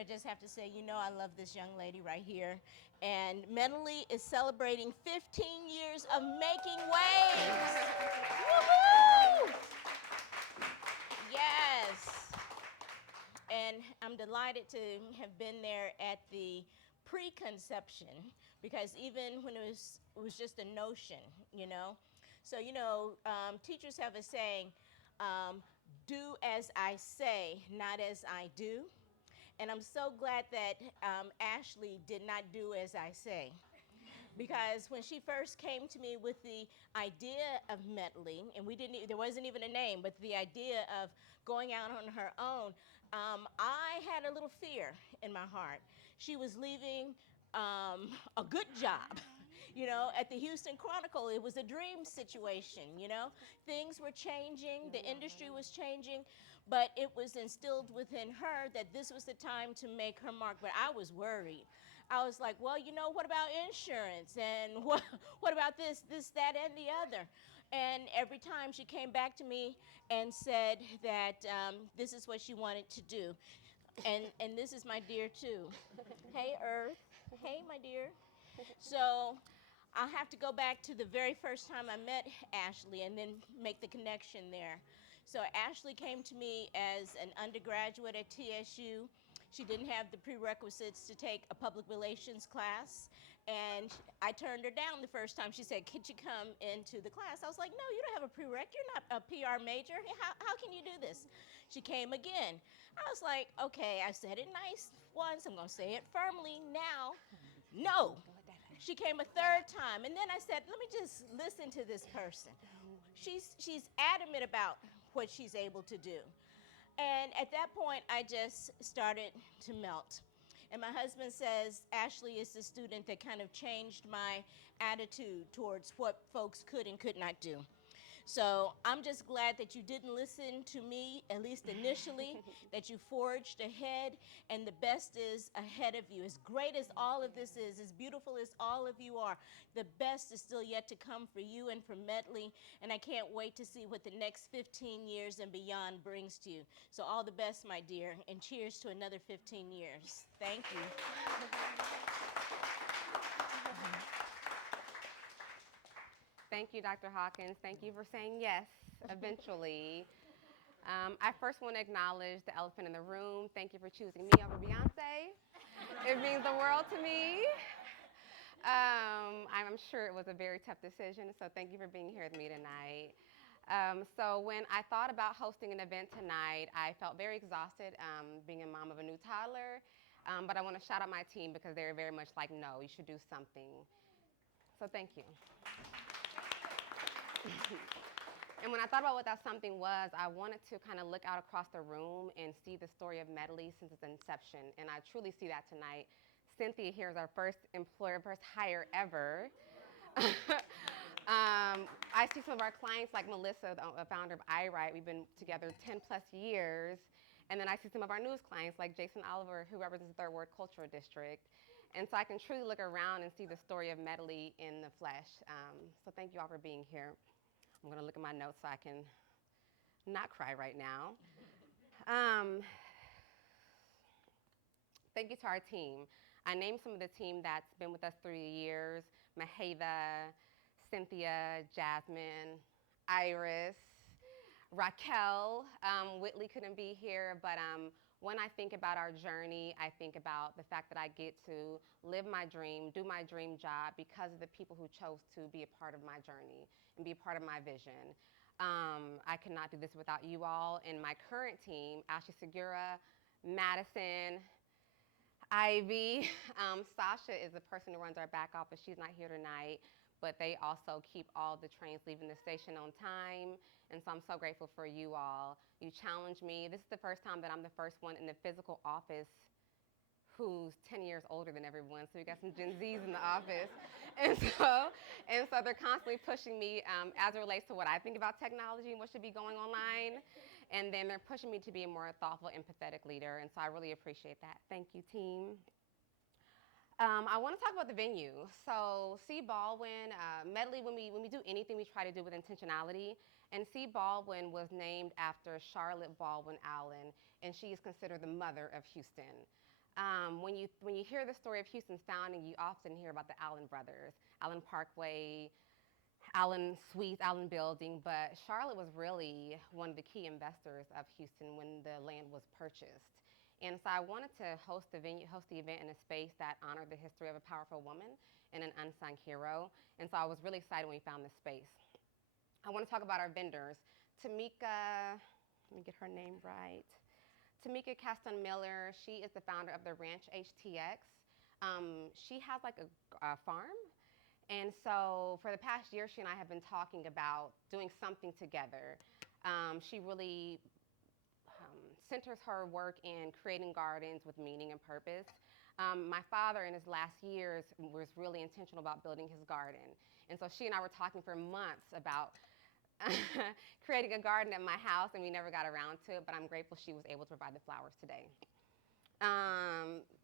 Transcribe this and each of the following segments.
I just have to say, I love this young lady right here. And Medley is celebrating 15 years of making waves. Woohoo! Yes. And I'm delighted to have been there at the preconception, because even when it was just a notion, you know. So teachers have a saying, um, "Do as I say, not as I do." And I'm so glad that Ashley did not do as I say, because when she first came to me with the idea of Medley, and there wasn't even a name, but the idea of going out on her own, I had a little fear in my heart. She was leaving a good job. At the Houston Chronicle, it was a dream situation. Things were changing, the industry was changing, but it was instilled within her that this was the time to make her mark. But I was worried. I was like, well, what about insurance? And what about this, that, and the other? And every time she came back to me and said that this is what she wanted to do. And this is my dear, too. Hey, Earth. Hey, my dear. So I'll have to go back to the very first time I met Ashley and then make the connection there. So Ashley came to me as an undergraduate at TSU. She didn't have the prerequisites to take a public relations class, and I turned her down the first time. She said, "Could you come into the class?" I was like, "No, you don't have a prereq. You're not a PR major. How can you do this?" She came again. I was like, "Okay, I said it nice once. I'm going to say it firmly now. No." She came a third time, and then I said, "Let me just listen to this person. She's adamant about what she's able to do." And at that point, I just started to melt. And my husband says Ashley is the student that kind of changed my attitude towards what folks could and could not do. So I'm just glad that you didn't listen to me, at least initially, that you forged ahead, and the best is ahead of you. As great as all of this is, as beautiful as all of you are, the best is still yet to come for you and for Medley, and I can't wait to see what the next 15 years and beyond brings to you. So all the best, my dear, and cheers to another 15 years. Thank you. Thank you, Dr. Hawkins. Thank you for saying yes, eventually. I first want to acknowledge the elephant in the room. Thank you for choosing me over Beyonce. It means the world to me. I'm sure it was a very tough decision, so thank you for being here with me tonight. So when I thought about hosting an event tonight, I felt very exhausted, being a mom of a new toddler, but I want to shout out my team because they're very much like, no, you should do something. So thank you. And when I thought about what that something was, I wanted to kind of look out across the room and see the story of Medley since its inception, and I truly see that tonight. Cynthia here is our first employer, first hire ever. I see some of our clients like Melissa, the founder of iWrite. We've been together 10 plus years. And then I see some of our newest clients like Jason Oliver, who represents the Third Ward Cultural District. And so I can truly look around and see the story of Medley in the flesh. So thank you all for being here. I'm going to look at my notes so I can not cry right now. Thank you to our team. I named some of the team that's been with us through the years: Maheva, Cynthia, Jasmine, Iris, Raquel. Whitley couldn't be here, but when I think about our journey, I think about the fact that I get to live my dream, do my dream job because of the people who chose to be a part of my journey and be a part of my vision. I could not do this without you all. And my current team, Ashley Segura, Madison, Ivy. Sasha is the person who runs our back office. She's not here tonight, but they also keep all the trains leaving the station on time. And so I'm so grateful for you all. You challenge me. This is the first time that I'm the first one in the physical office who's 10 years older than everyone. So we got some Gen Zs in the office. And so they're constantly pushing me as it relates to what I think about technology and what should be going online. And then they're pushing me to be a more thoughtful, empathetic leader. And so I really appreciate that. Thank you, team. I want to talk about the venue. So C. Baldwin, Medley, when we do anything, we try to do with intentionality. And C. Baldwin was named after Charlotte Baldwin Allen, and she is considered the mother of Houston. When you hear the story of Houston's founding, you often hear about the Allen brothers, Allen Parkway, Allen Suites, Allen Building, but Charlotte was really one of the key investors of Houston when the land was purchased. And so I wanted to host the event in a space that honored the history of a powerful woman and an unsung hero. And so I was really excited when we found this space. I want to talk about our vendors. Tamika, let me get her name right. Tamika Caston Miller, she is the founder of the Ranch HTX. She has like a farm. And so for the past year, she and I have been talking about doing something together. She really centers her work in creating gardens with meaning and purpose. My father in his last years was really intentional about building his garden. And so she and I were talking for months about creating a garden at my house, and we never got around to it, but I'm grateful she was able to provide the flowers today.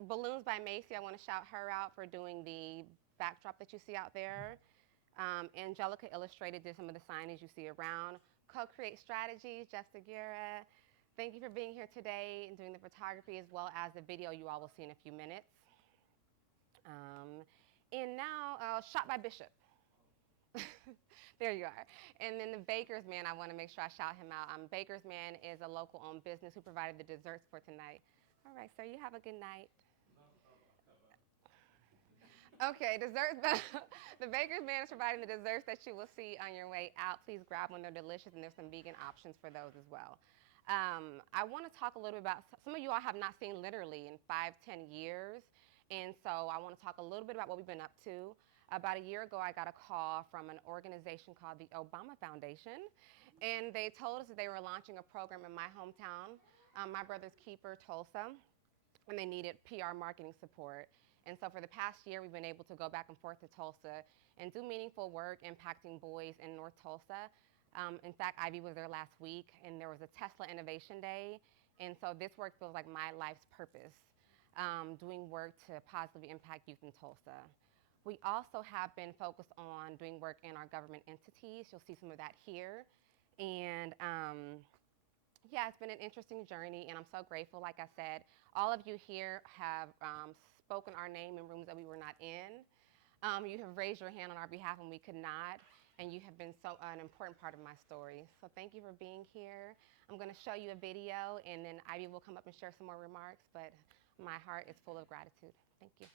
Balloons by Macy, I want to shout her out for doing the backdrop that you see out there. Angelica Illustrated did some of the signage you see around. Co-Create Strategies, Jeff Segura. Thank you for being here today and doing the photography as well as the video you all will see in a few minutes. And now, Shot by Bishop. There you are. And then the Baker's Man, I want to make sure I shout him out. Baker's Man is a local owned business who provided the desserts for tonight. All right, sir, you have a good night. Okay, desserts. The Baker's Man is providing the desserts that you will see on your way out. Please grab one, they're delicious, and there's some vegan options for those as well. I want to talk a little bit about, some of you all have not seen literally in 5-10 years, and so I want to talk a little bit about what we've been up to. About a year ago, I got a call from an organization called the Obama Foundation, and they told us that they were launching a program in my hometown, my brother's keeper, Tulsa, and they needed PR marketing support. And so for the past year, we've been able to go back and forth to Tulsa and do meaningful work impacting boys in North Tulsa. In fact, Ivy was there last week, and there was a Tesla Innovation Day. And so this work feels like my life's purpose, doing work to positively impact youth in Tulsa. We also have been focused on doing work in our government entities. You'll see some of that here. And yeah, it's been an interesting journey, and I'm so grateful. Like I said, all of you here have spoken our name in rooms that we were not in. You have raised your hand on our behalf when we could not, and you have been an important part of my story. So thank you for being here. I'm going to show you a video, and then Ivy will come up and share some more remarks, but my heart is full of gratitude. Thank you.